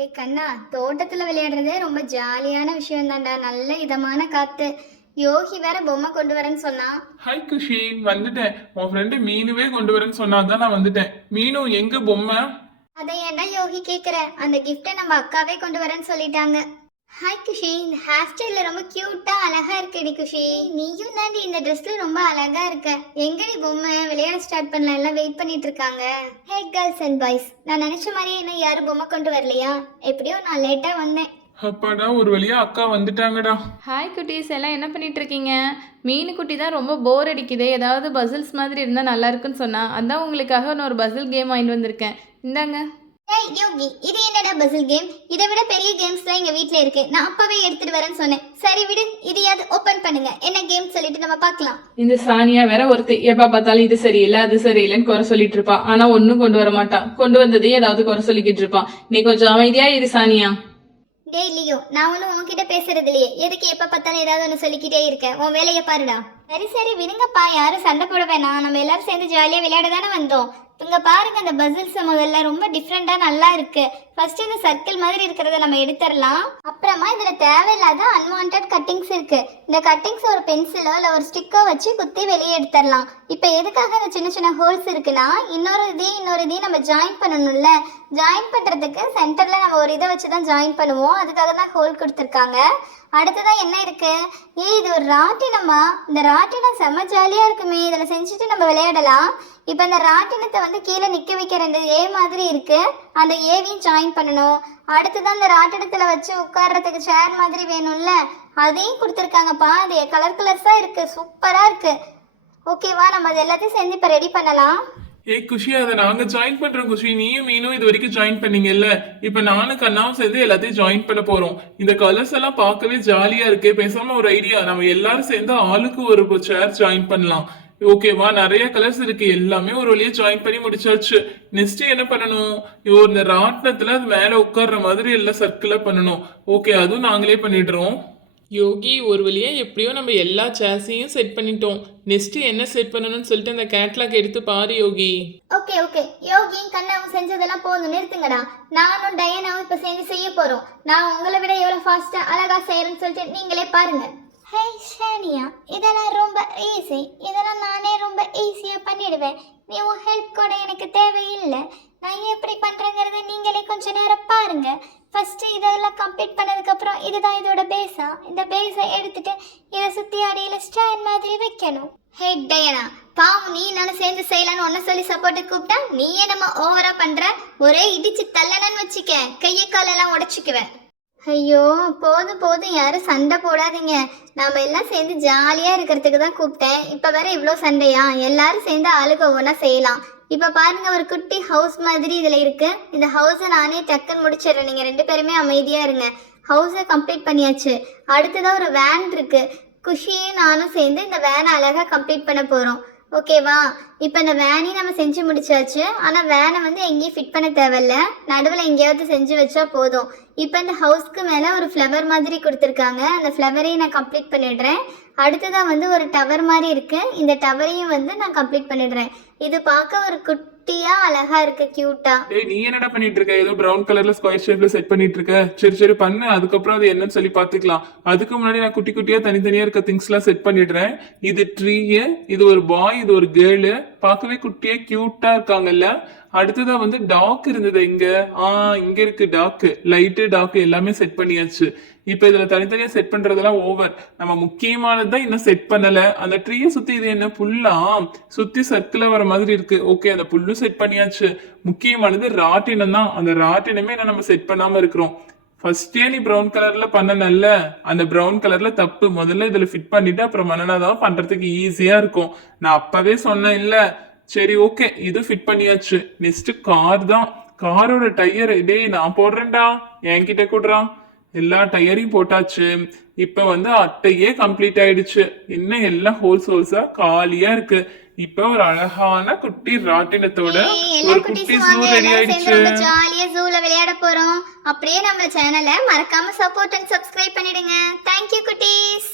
ஏய் கண்ணா, தோட்டத்துல விளையாடுறதே ரொம்ப ஜாலியான விஷயம் தான்டா. நல்ல இதமான காத்து. யோகி வேற பொம்மை கொண்டு வரேன்னு சொன்னா. ஹாய் குஷி, வந்துட்டேன். உன் ஃப்ரெண்டு மீனுவே கொண்டு வரேன்னு சொன்னாதான் நான் வந்துட்டேன். மீனு எங்க பொம்மை? அதை ஏன்டா யோகி கேக்குற? அந்த கிஃப்டை நம்ம அக்காவே கொண்டு வரேன்னு சொல்லிட்டாங்க. ஹாய் குஷி, இந்த ஹேர் ஸ்டைல ரொம்ப கியூட்டா அழகா இருக்குடி குஷி. நீயும் தாண்டி இந்த ட்ரெஸ்ல ரொம்ப அழகா இருக்க. எங்கடி பொம்மை? விளையாட ஸ்டார்ட் பண்ணலாம், எல்லாம் வெயிட் பண்ணிட்டு இருக்காங்க. ஹே கேர்ள்ஸ் அண்ட் பாய்ஸ், நான் நினைச்ச மாதிரியே என்ன யாரும் பொம்மை கொண்டு வரலையா? எப்படியோ நான் லேட்டா வந்தேன். அப்பாடா, ஒரு வழியா அக்கா வந்துட்டாங்கடா. ஹாய் குட்டீஸ், எல்லாம் என்ன பண்ணிட்டு இருக்கீங்க? மீனு குட்டி தான் ரொம்ப போர் அடிக்குது, ஏதாவது பசில்ஸ் மாதிரி இருந்தால் நல்லா இருக்குன்னு சொன்னா, அதான் உங்களுக்காக நான் ஒரு பசில் கேம் வாங்கிட்டு வந்திருக்கேன். இந்தாங்க. ஏய் யோகி, இது என்னடா பசில் கேம்? இதை விட பெரிய கேம்ஸ்லாம் எங்க வீட்ல இருக்கு. நான் அப்பவே எடுத்துட்டு வரேன்னு சொன்னேன். சரி விடு, இதையாவது ஓபன் பண்ணுங்க. என்ன கேம் சொல்லிட்டு நம்ம பார்க்கலாம். இந்த சானியா வேற ஒருத்தி எப்ப பார்த்தாலும் இது சரியில்லை அது சரியில்லைன்னு குறை சொல்லிட்டு இருப்பா. ஆனா ஒன்னும் கொண்டு வர மாட்டா. கொண்டு வந்ததையும் ஏதாவது குறை சொல்லிக்கிட்டு இருப்பான். நீ கொஞ்சம் அமைதியா இரு சானியா. டேய் லியோ, நான் ஒன்றும் உன்கிட்ட பேசுறது இல்லையே. எதுக்கு எப்ப பார்த்தாலும் ஏதாவது ஒன்று சொல்லிக்கிட்டே இருக்க? உன் வேலையை பாருடா. சரி சரி விடுங்கப்பா, யாரும் சண்டை போட வேணாம். நம்ம எல்லாரும் சேர்ந்து ஜாலியா விளையாட தானே வந்தோம். இங்க பாருங்க, அந்த பசில்ஸ் முதல்ல ரொம்ப டிஃப்ரெண்டா நல்லா இருக்கு. ஃபர்ஸ்ட் இந்த சர்க்கிள் மாதிரி இருக்கிறத நம்ம எடுத்துடலாம். அப்புறமா இதுல தேவையில்லாத அன்வான்ட் கட்டிங்ஸ் இருக்கு. இந்த கட்டிங்ஸ் ஒரு பென்சிலோ இல்ல ஒரு ஸ்டிக்கோ வச்சு குத்தி வெளியே எடுத்துடலாம். இப்போ எதுக்காக இந்த சின்ன சின்ன ஹோல்ஸ் இருக்குன்னா, இன்னொரு இதையும் நம்ம ஜாயின் பண்ணணும்ல. ஜாயின் பண்றதுக்கு சென்டர்ல நம்ம ஒரு இதை வச்சு தான் ஜாயின் பண்ணுவோம். அதுக்காக தான் ஹோல் கொடுத்துருக்காங்க. அடுத்ததான் என்ன இருக்கு? இது ஒரு ராட்டினமா? இந்த ராட்டினம் செம்ம ஜாலியா இருக்குமே. இதில் செஞ்சுட்டு நம்ம விளையாடலாம். இப்போ இந்த ராட்டினத்தை கீழே நிற்க வைக்க 2 ஏ மாதிரி இருக்கு. அந்த ஏவையும் ஜாயின் பண்ணணும். அடுத்ததான் இந்த ராட்டினத்தில் வச்சு உட்கார்றதுக்கு சேர் மாதிரி வேணும்ல, அதையும் கொடுத்துருக்காங்கப்பா. அது கலர்ஸாக இருக்கு, சூப்பராக இருக்கு. ஓகேவா, நம்ம அது எல்லாத்தையும் சேர்ந்து இப்போ ரெடி பண்ணலாம். ஏய் குஷி, அதை நாங்க ஜாயின் பண்றோம் குஷி. நீயும் மீனும் இது வரைக்கும் ஜாயின் பண்ணீங்கல்ல, இப்ப நானும் கண்ணாவும் சேர்ந்து எல்லாத்தையும் ஜாயின் பண்ண போறோம். இந்த கலர்ஸ் எல்லாம் பார்க்கவே ஜாலியா இருக்கு. பேசாம ஒரு ஐடியா, நம்ம எல்லாரும் சேர்ந்து ஆளுக்கு ஒரு சேர் ஜாயின் பண்ணலாம். ஓகேவா, நிறைய கலர்ஸ் இருக்கு, எல்லாமே ஒரு வழியா ஜாயின் பண்ணி முடிச்சாச்சு. நெக்ஸ்ட் என்ன பண்ணணும்? இந்த ராட்டினத்துல அது மேல உட்கார்ற மாதிரி எல்லாம் சர்க்கிளா பண்ணணும். ஓகே, அதுவும் நாங்களே பண்ணிடுறோம். யோகி, ஒரு வழியா எப்படியோ நம்ம எல்லா சேர்ஸையும் செட் பண்ணிட்டோம். நெக்ஸ்ட் என்ன செட் பண்ணணும்னு சொல்லிட்டு அந்த கேட்லாக் எடுத்து பாரு யோகி. ஓகே யோகியும் கண்ணாவும் செஞ்சதெல்லாம் போதும், நிறுத்துங்கடா. நானும் டயனாவும் இப்ப சேர்ந்து செய்ய போறோம். நான் உங்களை விட எவ்வளவு ஃபாஸ்டா அழகா செய்யறேன்னு சொல்லிட்டு நீங்களே பாருங்க. ஹே ஷானியா, இதெல்லாம் ரொம்ப ஈஸி. இதெல்லாம் நானே ரொம்ப ஈஸியா பண்ணிடுவேன். நீ உன் ஹெல்ப் கூட எனக்கு தேவையில்லை. நான் எப்படி பண்றேங்கிறத நீங்களே கொஞ்ச நேரம் பாருங்க. ஃபர்ஸ்ட் இதெல்லாம் கம்ப்ளீட் பண்ணதுக்கு அப்புறம் இதுதான் இதோட பேஸா. இந்த பேஸை எடுத்துட்டு இதை சுத்தி அடியில ஸ்டாண்ட் மாதிரி வைக்கணும். ஹே டயனா, பாவம் நீ நானும் சேர்ந்து செய்யலான்னு ஒன்ன சொல்லி சப்போர்ட்டு கூப்பிட்டா நீயே நம்ம ஓவரா பண்ற. ஒரே இடிச்சு தள்ளனன்னு வச்சுக்க, கையை காலெல்லாம் உடைச்சுக்குவேன். ஐயோ போதும், யாரும் சண்டை போடாதீங்க. நாம எல்லாம் சேர்ந்து ஜாலியா இருக்கிறதுக்கு தான் கூப்பிட்டேன். இப்ப வேற இவ்வளோ சண்டையா? எல்லாரும் சேர்ந்து ஆளுக்கு ஒவ்வொன்றா செய்யலாம். இப்ப பாருங்க, ஒரு குட்டி ஹவுஸ் மாதிரி இதுல இருக்கு. இந்த ஹவுஸை நானே டக்குன்னு முடிச்சிடுறேன். நீங்க 2 பேருமே அமைதியா இருங்க. ஹவுஸை கம்ப்ளீட் பண்ணியாச்சு. அடுத்ததான் ஒரு வேன் இருக்கு. குஷியும் நானும் சேர்ந்து இந்த வேனை அழகா கம்ப்ளீட் பண்ண போறோம். ஓகேவா, இப்போ இந்த வேனையும் நம்ம செஞ்சு முடிச்சாச்சு. ஆனால் வேனை எங்கேயும் ஃபிட் பண்ண தேவையில்ல, நடுவில் எங்கேயாவது செஞ்சு வச்சா போதும். இப்போ இந்த ஹவுஸ்க்கு மேலே ஒரு ஃப்ளவர் மாதிரி கொடுத்துருக்காங்க. அந்த ஃப்ளவரையும் நான் கம்ப்ளீட் பண்ணிடுறேன். அடுத்ததாக ஒரு டவர் மாதிரி இருக்குது. இந்த டவரையும் நான் கம்ப்ளீட் பண்ணிடுறேன். இது பார்க்க ஒரு குட்டியா அழகா இருக்கு, கியூட்டா. ஏய், நீ என்னடா பண்ணிட்டு இருக்க? ஏதோ பிரவுன் கலர்ல ஸ்கொயர் ஷேப்ல செட் பண்ணிட்டு இருக்க. சரி பண்ணு, அதுக்கப்புறம் அது என்னன்னு சொல்லி பாத்துக்கலாம். அதுக்கு முன்னாடி நான் குட்டி குட்டியா தனித்தனியா இருக்க திங்ஸ் எல்லாம் செட் பண்ணிடுறேன். இது ட்ரீ, இது ஒரு பாய், இது ஒரு கேர்ளு. பார்க்கவே குட்டியா கியூட்டா இருக்காங்கல்ல. அடுத்ததா டாக் இருந்தது. இங்க இருக்கு டாக், லைட்டு டாக் எல்லாமே செட் பண்ணியாச்சு. இப்ப இதுல தனித்தனியா செட் பண்றதெல்லாம் ஓவர். நம்ம முக்கியமானதுதான் இன்னும் செட் பண்ணல. அந்த ட்ரீயை சுத்தி இது என்ன புல்லா சுத்தி சர்க்கிளா வர மாதிரி இருக்கு. ஓகே, அந்த புல்லும் செட் பண்ணியாச்சு. முக்கியமானது ராட்டினம் தான். அந்த ராட்டினமே நம்ம செட் பண்ணாம இருக்கிறோம். ஃபர்ஸ்டே நீ ப்ரௌன் கலர்ல பண்ணனல்ல, அந்த ப்ரௌன் கலர்ல தப்பு. முதல்ல இதுல ஃபிட் பண்ணிட்டு அப்புறம் மன்னனாதான் பண்றதுக்கு ஈஸியா இருக்கும். நான் அப்பவே சொன்னேன் இல்ல. சரி ஓகே, இது ஃபிட் பண்ணியாச்சு. நெக்ஸ்ட் கார் தான். காரோட டயர் டேய் நான் போடுறேன்டா, என்கிட்ட கூடுறான். எல்லா டயரையும் போட்டாச்சு. இப்ப அட்டையே கம்ப்ளீட் ஆயிடுச்சு. இன்னும் எல்லாம் ஹோல்ஸா காலியா இருக்கு. இப்ப ஒரு அழகான குட்டி ராட்டினத்தோட ஒரு குட்டி ஜூ ரெடி ஆயிடுச்சு. ஜாலியா ஜூல விளையாட போறோம். அப்படியே நம்ம சேனலை மறக்காம சப்போர்ட் அண்ட் சப்ஸ்கிரைப் பண்ணிடுங்க. தேங்க்யூ குட்டீஸ்.